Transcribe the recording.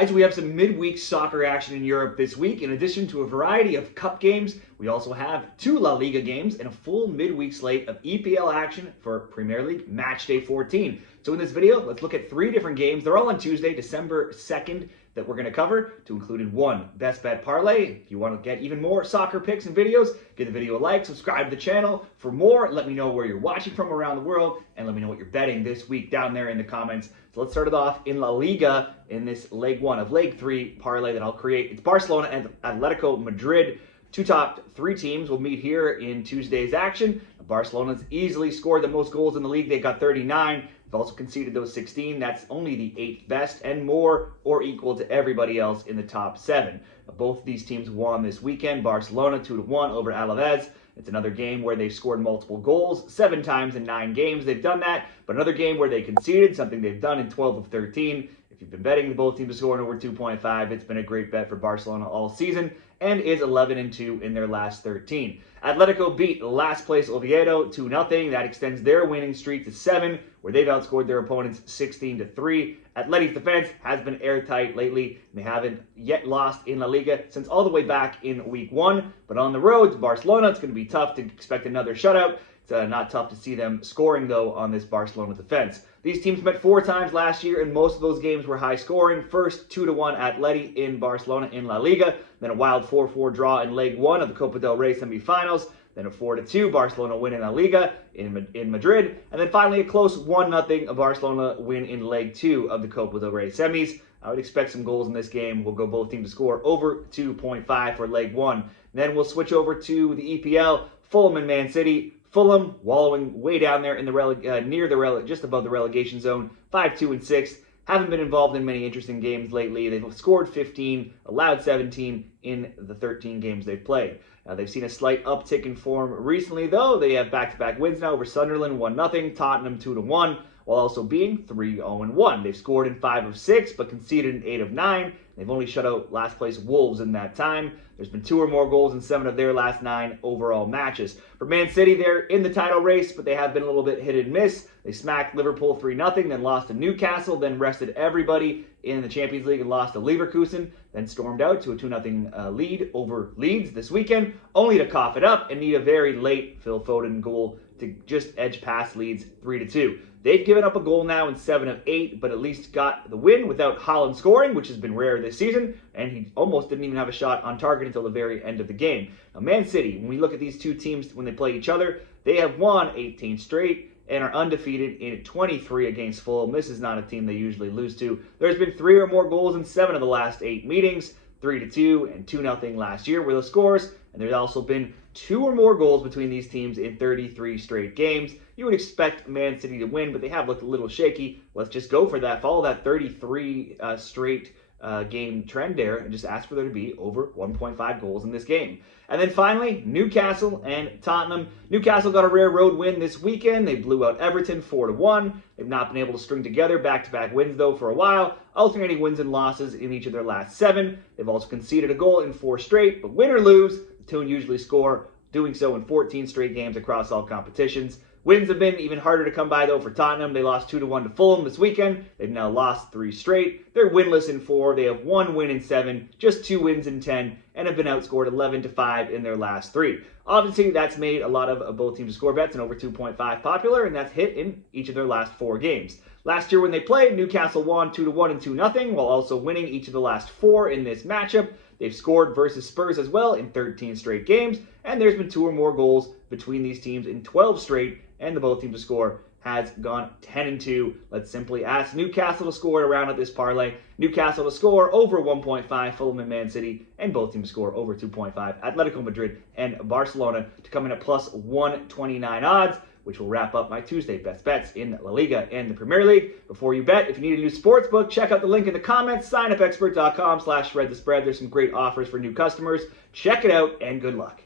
guys, we have some midweek soccer action in Europe this week. In addition to a variety of cup games, we also have 2 La Liga games and a full midweek slate of EPL action for Premier League Matchday 14. So in this video, let's look at 3 different games. They're all on Tuesday, December 2nd, that we're going to cover, to include in 1 best bet parlay. If you want to get even more soccer picks and videos, give the video a like, subscribe to the channel for more. Let me know where you're watching from around the world, and let me know what you're betting this week down there in the comments. So let's start it off in La Liga in this leg 1 of leg 3 parlay that I'll create. It's Barcelona and Atletico Madrid. 2 top 3 teams will meet here in Tuesday's action. Barcelona's easily scored the most goals in the league. They got 39. They've also conceded those 16. That's only the 8th best and more or equal to everybody else in the top 7. Both of these teams won this weekend. Barcelona 2-1 over Alaves. It's another game where they've scored multiple goals 7 times in 9 games. They've done that, but another game where they conceded, something they've done in 12 of 13. If you've been betting both teams to score over 2.5, it's been a great bet for Barcelona all season and is 11-2 in their last 13. Atletico beat last place Oviedo 2-0. That extends their winning streak to 7, where they've outscored their opponents 16-3. Atleti's defense has been airtight lately. They haven't yet lost in La Liga since all the way back in week 1. But on the road to Barcelona, it's going to be tough to expect another shutout. It's not tough to see them scoring, though, on this Barcelona defense. These teams met 4 times last year, and most of those games were high scoring. First, 2-1 Atleti in Barcelona in La Liga. Then a wild 4-4 draw in leg 1 of the Copa del Rey semifinals. Then a 4-2 Barcelona win in La Liga in Madrid. And then finally a close 1-0 Barcelona win in leg 2 of the Copa del Rey semis. I would expect some goals in this game. We'll go both teams to score over 2.5 for leg 1. Then we'll switch over to the EPL, Fulham and Man City. Fulham wallowing way down there in the just above the relegation zone, 5-2-6. Haven't been involved in many interesting games lately. They've scored 15, allowed 17 in the 13 games they've played. They've seen a slight uptick in form recently, though. They have back-to-back wins now over Sunderland, 1-0, Tottenham 2-1, while also being 3-1. They've scored in 5 of 6, but conceded in 8 of 9. They've only shut out last place Wolves in that time. There's been 2 or more goals in 7 of their last 9 overall matches. For Man City, they're in the title race, but they have been a little bit hit and miss. They smacked Liverpool 3-0, then lost to Newcastle, then rested everybody in the Champions League and lost to Leverkusen, then stormed out to a 2-0 lead over Leeds this weekend, only to cough it up and need a very late Phil Foden goal to just edge past Leeds 3-2. They've given up a goal now in 7 of 8, but at least got the win without Haaland scoring, which has been rare this season, and he almost didn't even have a shot on target until the very end of the game. Now, Man City, when we look at these 2 teams when they play each other, they have won 18 straight and are undefeated in 23 against Fulham. This is not a team they usually lose to. There's been 3 or more goals in 7 of the last 8 meetings, 3-2 and 2-0 last year were the scores, and there's also been 2 or more goals between these teams in 33 straight games. You would expect Man City to win, but they have looked a little shaky. Let's just go for that. Follow that 33 straight game trend there and just ask for there to be over 1.5 goals in this game. And then finally, Newcastle and Tottenham. Newcastle got a rare road win this weekend. They blew out Everton 4-1. They've not been able to string together back-to-back wins, though, for a while, alternating wins and losses in each of their last 7. They've also conceded a goal in 4 straight, but win or lose, the Toon usually score, doing so in 14 straight games across all competitions. Wins have been even harder to come by, though, for Tottenham. They lost 2-1 to Fulham this weekend. They've now lost 3 straight. They're winless in 4. They have 1 win in 7, just 2 wins in 10, and have been outscored 11-5 in their last 3. Obviously, that's made a lot of both teams to score bets and over 2.5 popular, and that's hit in each of their last 4 games. Last year when they played, Newcastle won 2-1 and 2-0, while also winning each of the last 4 in this matchup. They've scored versus Spurs as well in 13 straight games, and there's been 2 or more goals between these teams in 12 straight, and the both teams to score has gone 10-2. Let's simply ask Newcastle to score around at this parlay. Newcastle to score over 1.5, Fulham and Man City, and both teams to score over 2.5. Atletico Madrid and Barcelona to come in at plus 129 odds, which will wrap up my Tuesday best bets in La Liga and the Premier League. Before you bet, if you need a new sportsbook, check out the link in the comments, signupexpert.com/spreadthespread. There's some great offers for new customers. Check it out, and good luck.